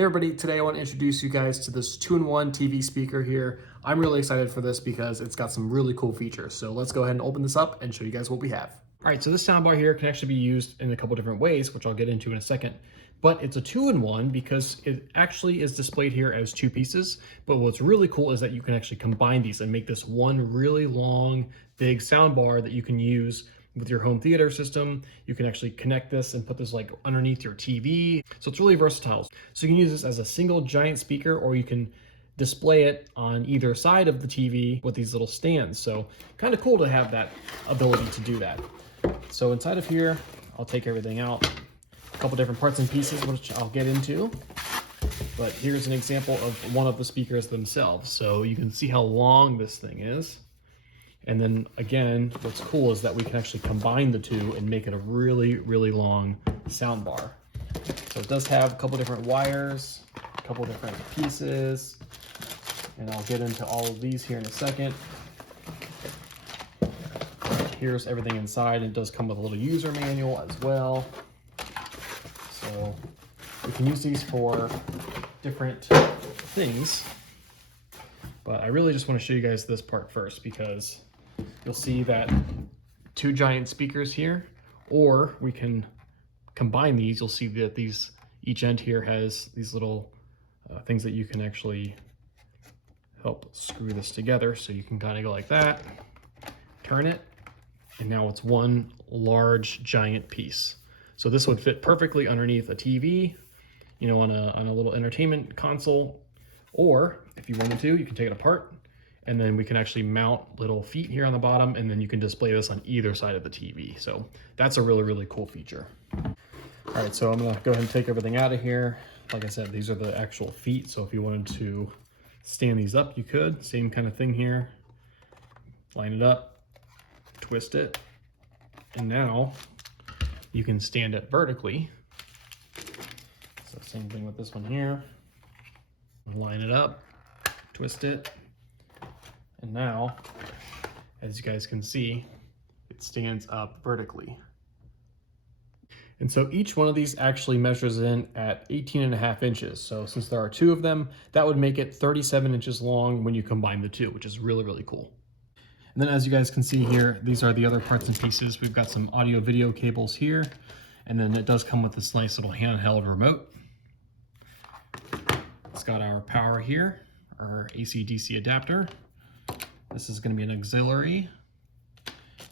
Hey everybody, today I want to introduce you guys to this 2-in-1 TV speaker here. I'm really excited for this because it's got some really cool features. So let's go ahead and open this up and show you guys what we have. All right, so this soundbar here can actually be used in a couple different ways, which I'll get into in a second. But it's a 2-in-1 because it actually is displayed here as two pieces. But what's really cool is that you can actually combine these and make this one really long, big soundbar that you can use with your home theater system. You can actually connect this and put this like underneath your TV. So it's really versatile. So you can use this as a single giant speaker, or you can display it on either side of the TV with these little stands. So kind of cool to have that ability to do that. So inside of here, I'll take everything out. A couple different parts and pieces, which I'll get into. But here's an example of one of the speakers themselves. So you can see how long this thing is. And then again, what's cool is that we can actually combine the two and make it a really, really long sound bar. So it does have a couple different wires, a couple different pieces, and I'll get into all of these here in a second. Here's everything inside. It does come with a little user manual as well. So we can use these for different things, but I really just want to show you guys this part first because you'll see that two giant speakers here, or we can combine these. You'll see that each end here has these little things that you can actually help screw this together. So you can kind of go like that, turn it, and now it's one large giant piece. So this would fit perfectly underneath a TV, you know, on a little entertainment console, or if you wanted to, you can take it apart, and then we can actually mount little feet here on the bottom, and then you can display this on either side of the TV. So that's a really, really cool feature. All right, so I'm gonna go ahead and take everything out of here. Like I said, these are the actual feet. So if you wanted to stand these up, you could. Same kind of thing here. Line it up, twist it, and now you can stand it vertically. So same thing with this one here. Line it up, twist it, and now, as you guys can see, it stands up vertically. And so each one of these actually measures in at 18.5 inches. So since there are two of them, that would make it 37 inches long when you combine the two, which is really, really cool. And then as you guys can see here, these are the other parts and pieces. We've got some audio video cables here, and then it does come with this nice little handheld remote. It's got our power here, our AC/DC adapter. This is going to be an auxiliary,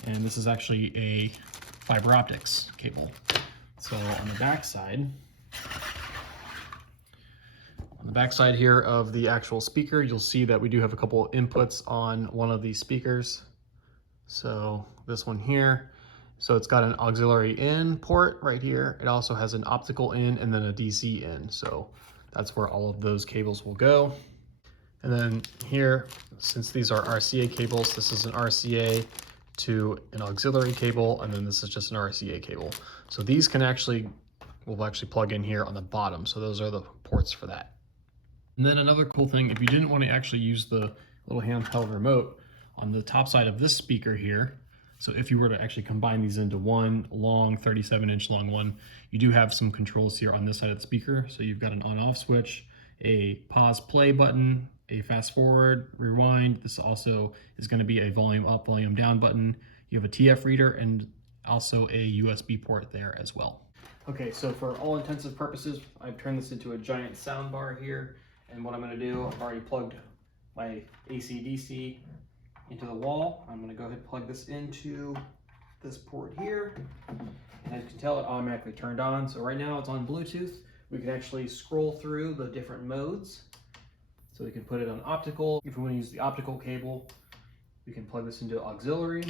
and this is actually a fiber optics cable. So on the back side here of the actual speaker, you'll see that we do have a couple of inputs on one of these speakers. So this one here, so it's got an auxiliary in port right here. It also has an optical in and then a DC in. So that's where all of those cables will go. And then here, since these are RCA cables, this is an RCA to an auxiliary cable, and then this is just an RCA cable. So these will actually plug in here on the bottom. So those are the ports for that. And then another cool thing, if you didn't want to actually use the little handheld remote, on the top side of this speaker here, so if you were to actually combine these into one long 37-inch long one, you do have some controls here on this side of the speaker. So you've got an on-off switch, a pause play button, a fast forward, rewind. This also is going to be a volume up, volume down button. You have a TF reader and also a USB port there as well. Okay, so for all intensive purposes, I've turned this into a giant sound bar here. And what I'm going to do, I've already plugged my AC/DC into the wall. I'm going to go ahead and plug this into this port here. And as you can tell, it automatically turned on. So right now it's on Bluetooth. We can actually scroll through the different modes. So we can put it on optical. If we want to use the optical cable, we can plug this into auxiliary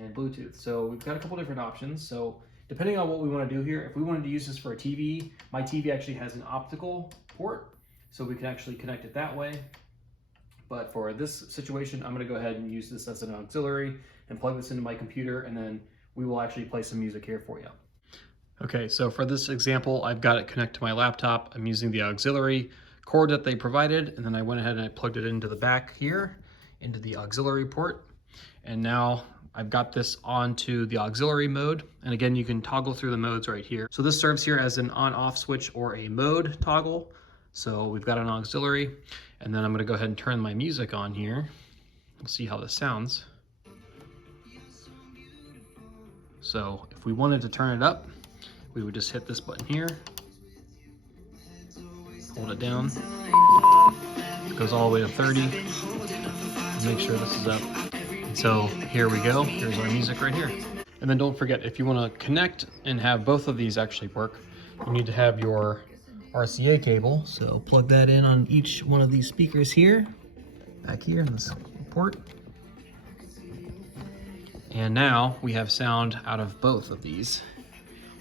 and Bluetooth. So we've got a couple different options. So depending on what we want to do here, if we wanted to use this for a TV, my TV actually has an optical port, so we can actually connect it that way. But for this situation, I'm going to go ahead and use this as an auxiliary and plug this into my computer, and then we will actually play some music here for you. Okay, so for this example, I've got it connected to my laptop. I'm using the auxiliary cord that they provided, and then I went ahead and I plugged it into the back here, into the auxiliary port. And now I've got this onto the auxiliary mode. And again, you can toggle through the modes right here. So this serves here as an on-off switch or a mode toggle. So we've got an auxiliary, and then I'm gonna go ahead and turn my music on here. We'll see how this sounds. So if we wanted to turn it up, we would just hit this button here, hold it down. It goes all the way to 30. Make sure this is up. So here we go. Here's our music right here. And then don't forget, if you want to connect and have both of these actually work, you need to have your RCA cable. So plug that in on each one of these speakers here, back here in this port. And now we have sound out of both of these.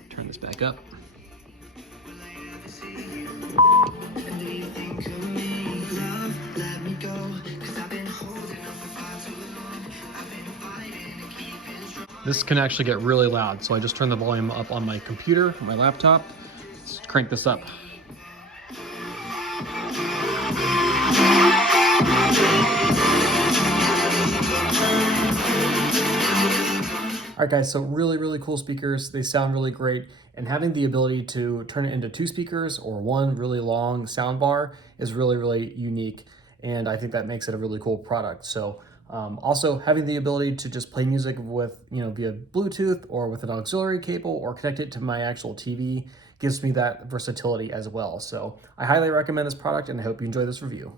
Turn this back up. This can actually get really loud, so I just turn the volume up on my computer, my laptop. Let's crank this up. All right guys, so really cool speakers. They sound really great, and having the ability to turn it into 2 speakers or one really long sound bar is really unique, and I think that makes it a really cool product. So also having the ability to just play music with, via Bluetooth or with an auxiliary cable or connect it to my actual TV gives me that versatility as well. So I highly recommend this product, and I hope you enjoy this review.